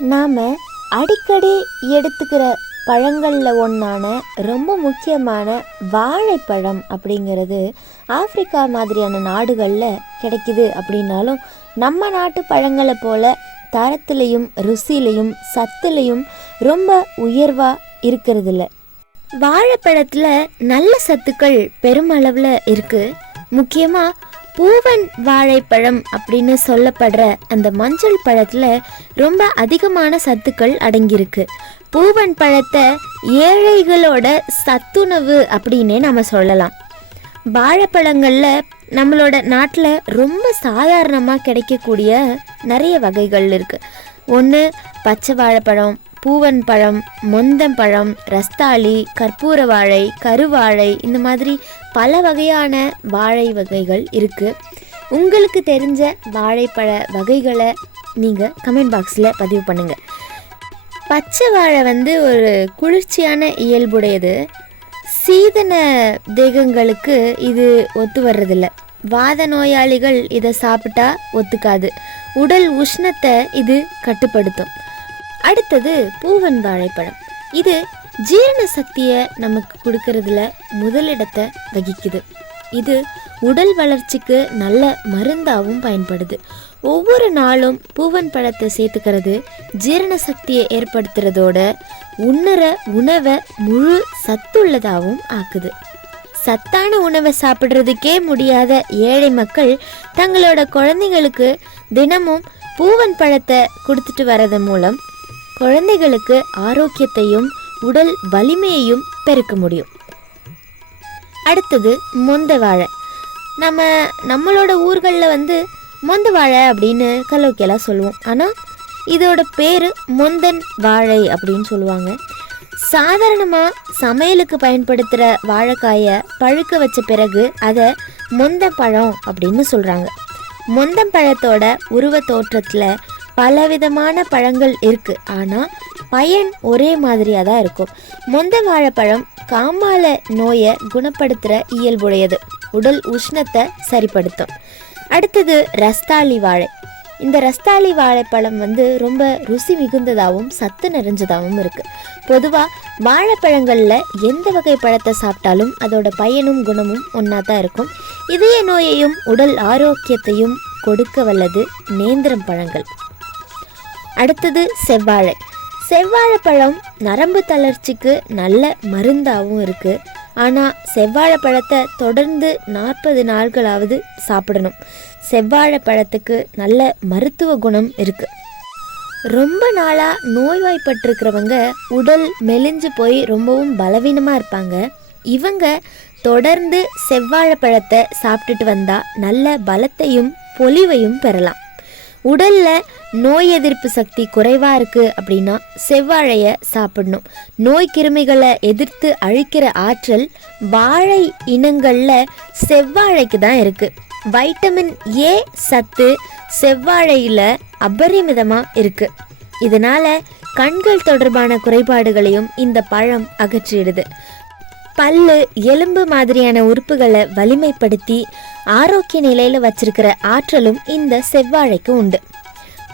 நாம் அடிக்கடி எடுத்துக்கிற பழங்களில் ஒன்றான ரொம்ப முக்கியமான வாழைப்பழம் அப்படிங்கிறது ஆப்பிரிக்கா மாதிரியான நாடுகளில் கிடைக்குது. அப்படின்னாலும் நம்ம நாட்டு பழங்களை போல் தரத்துலேயும் ருசியிலையும் சத்துலேயும் ரொம்ப உயர்வாக இருக்கிறதில்ல. வாழைப்பழத்தில் நல்ல சத்துக்கள் பெருமளவில் இருக்குது. முக்கியமாக பூவன் வாழைப்பழம் அப்படின்னு சொல்லப்படுற அந்த மஞ்சள் பழத்தில் ரொம்ப அதிகமான சத்துக்கள் அடங்கியிருக்கு. பூவன் பழத்தை ஏழைகளோட சத்துணவு அப்படின்னே நம்ம சொல்லலாம். வாழைப்பழங்களில் நம்மளோட நாட்டில் ரொம்ப சாதாரணமாக கிடைக்கக்கூடிய நிறைய வகைகள் இருக்குது. ஒன்று பச்சை வாழைப்பழம், பூவன் பழம், மொந்தம்பழம், ரஸ்தாளி, கற்பூர வாழை, கருவாழை, இந்த மாதிரி பல வகையான வாழை வகைகள் இருக்குது. உங்களுக்கு தெரிஞ்ச வாழைப்பழ வகைகளை நீங்கள் கமெண்ட் பாக்ஸில் பதிவு பண்ணுங்கள். பச்சை வாழை ஒரு குளிர்ச்சியான இயல்புடையது. சீதன தேகங்களுக்கு இது ஒத்து வர்றதில்ல. வாத நோயாளிகள் இதை சாப்பிட்டா ஒத்துக்காது. உடல் உஷ்ணத்தை இது கட்டுப்படுத்தும். அடுத்தது பூவன் வாழைப்பழம். இது ஜீரண சக்தியை நமக்கு கொடுக்கறதுல முதலிடத்தை வகிக்குது. இது உடல் வளர்ச்சிக்கு நல்ல மருந்தாகவும் பயன்படுது. ஒவ்வொரு நாளும் பூவன் பழத்தை சேர்த்துக்கிறது ஜீரண சக்தியை ஏற்படுத்துறதோட உண்ணுற உணவை முழு சத்துள்ளதாகவும் ஆக்குது. சத்தான உணவை சாப்பிட்றதுக்கே முடியாத ஏழை மக்கள் தங்களோட குழந்தைங்களுக்கு தினமும் பூவன் பழத்தை கொடுத்துட்டு வரது மூலம் குழந்தைகளுக்கு ஆரோக்கியத்தையும் உடல் வலிமையையும் பெருக்க முடியும். அடுத்தது மொந்த வாழை. நம்மளோட ஊர்களில் மொந்த வாழை அப்படின்னு கலோக்கியெல்லாம் சொல்லுவோம். ஆனால் இதோட பேர் மொந்தன் வாழை அப்படின்னு சொல்லுவாங்க. சாதாரணமாக சமையலுக்கு பயன்படுத்துகிற வாழைக்காயை பழுக்க வச்ச பிறகு அதை மொந்தப்பழம் அப்படின்னு சொல்கிறாங்க. மொந்தப்பழத்தோட உருவ தோற்றத்தில் பலவிதமான பழங்கள் இருக்குது. ஆனால் பயன் ஒரே மாதிரியாக தான் இருக்கும். மொந்த வாழைப்பழம் காமால நோயை குணப்படுத்துகிற இயல்புடையது. உடல் உஷ்ணத்தை சரிப்படுத்தும். அடுத்தது ரஸ்தாளி வாழை. இந்த ரஸ்தாளி வாழைப்பழம் ரொம்ப ருசி மிகுந்ததாகவும் சத்து நிறைஞ்சதாகவும் இருக்குது. பொதுவாக வாழைப்பழங்களில் எந்த வகை பழத்தை சாப்பிட்டாலும் அதோட பயனும் குணமும் ஒன்றா தான் இருக்கும். இதய நோயையும் உடல் ஆரோக்கியத்தையும் கொடுக்க வல்லது நேந்திரம் பழங்கள். அடுத்தது செவ்வாழை. செவ்வாழைப்பழம் நரம்பு தளர்ச்சிக்கு நல்ல மருந்தாகவும் இருக்குது. ஆனால் செவ்வாழைப்பழத்தை தொடர்ந்து 40 நாட்களாவது சாப்பிடணும். செவ்வாழைப்பழத்துக்கு நல்ல மருத்துவ குணம் இருக்குது. ரொம்ப நாளாக நோய்வாய்ப்பட்டிருக்கிறவங்க உடல் மெலிஞ்சு போய் ரொம்பவும் பலவீனமாக இருப்பாங்க. இவங்க தொடர்ந்து செவ்வாழைப்பழத்தை சாப்பிட்டுட்டு வந்தால் நல்ல பலத்தையும் பொலிவையும் பெறலாம். உடலில் நோய் எதிர்ப்பு சக்தி குறைவாக இருக்குது அப்படின்னா செவ்வாழையை சாப்பிடணும். நோய் கிருமிகளை எதிர்த்து அழிக்கிற ஆற்றல் வாழை இனங்களில் செவ்வாழைக்கு தான் இருக்குது. வைட்டமின் ஏ சத்து செவ்வாழையில் அபரிமிதமாக இருக்குது. இதனால் கண்கள் தொடர்பான குறைபாடுகளையும் இந்த பழம் அகற்றிடுது. பல்லு, எலும்பு மாதிரியான உறுப்புகளை வலிமைப்படுத்தி ஆரோக்கிய நிலையில் வச்சிருக்கிற ஆற்றலும் இந்த செவ்வாழைக்கு உண்டு.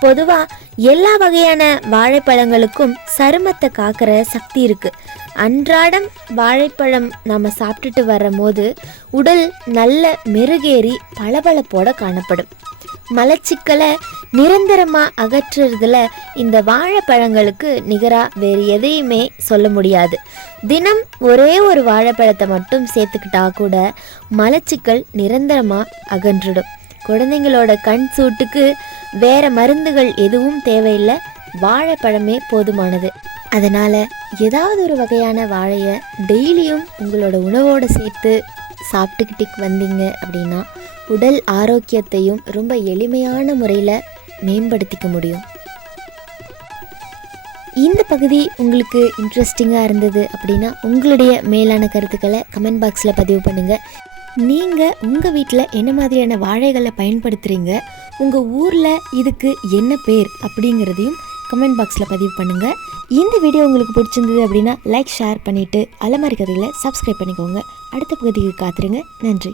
பொதுவாக எல்லா வகையான வாழைப்பழங்களுக்கும் சருமத்தை காக்கிற சக்தி இருக்குது. அன்றாடம் வாழைப்பழம் நாம் சாப்பிட்டுட்டு வரும்போது உடல் நல்ல மெருகேறி பளபளப்போட காணப்படும். மலச்சிக்கலை நிரந்தரமாக அகற்றுறதுல இந்த வாழைப்பழங்களுக்கு நிகராக வேறு எதையுமே சொல்ல முடியாது. தினம் ஒரே ஒரு வாழைப்பழத்தை மட்டும் சேர்த்துக்கிட்டா கூட மலச்சிக்கல் நிரந்தரமாக அகன்றுடும். குழந்தைங்களோட கண் சூட்டுக்கு வேற மருந்துகள் எதுவும் தேவையில்லை. வாழைப்பழமே போதுமானது. அதனால் ஏதாவது ஒரு வகையான வாழையை டெய்லியும் உங்களோட உணவோடு சேர்த்து சாப்பிட்டுக்கிட்டு வந்தீங்க அப்படின்னா உடல் ஆரோக்கியத்தையும் ரொம்ப எளிமையான முறையில் மேம்படுத்திக்க முடியும். இந்த பகுதி உங்களுக்கு இன்ட்ரெஸ்டிங்காக இருந்தது அப்படின்னா உங்களுடைய மேலான கருத்துக்களை கமெண்ட் பாக்ஸில் பதிவு பண்ணுங்கள். நீங்கள் உங்கள் வீட்டில் என்ன மாதிரியான வாழைகளை பயன்படுத்துகிறீங்க, உங்கள் ஊரில் இதுக்கு என்ன பேர் அப்படிங்கிறதையும் கமெண்ட் பாக்ஸில் பதிவு பண்ணுங்கள். இந்த வீடியோ உங்களுக்கு பிடிச்சிருந்தது அப்படின்னா லைக், ஷேர் பண்ணிவிட்டு அலமாரி கதையில் சப்ஸ்கிரைப் பண்ணிக்கோங்க. அடுத்த பகுதிக்கு காத்துருங்க. நன்றி.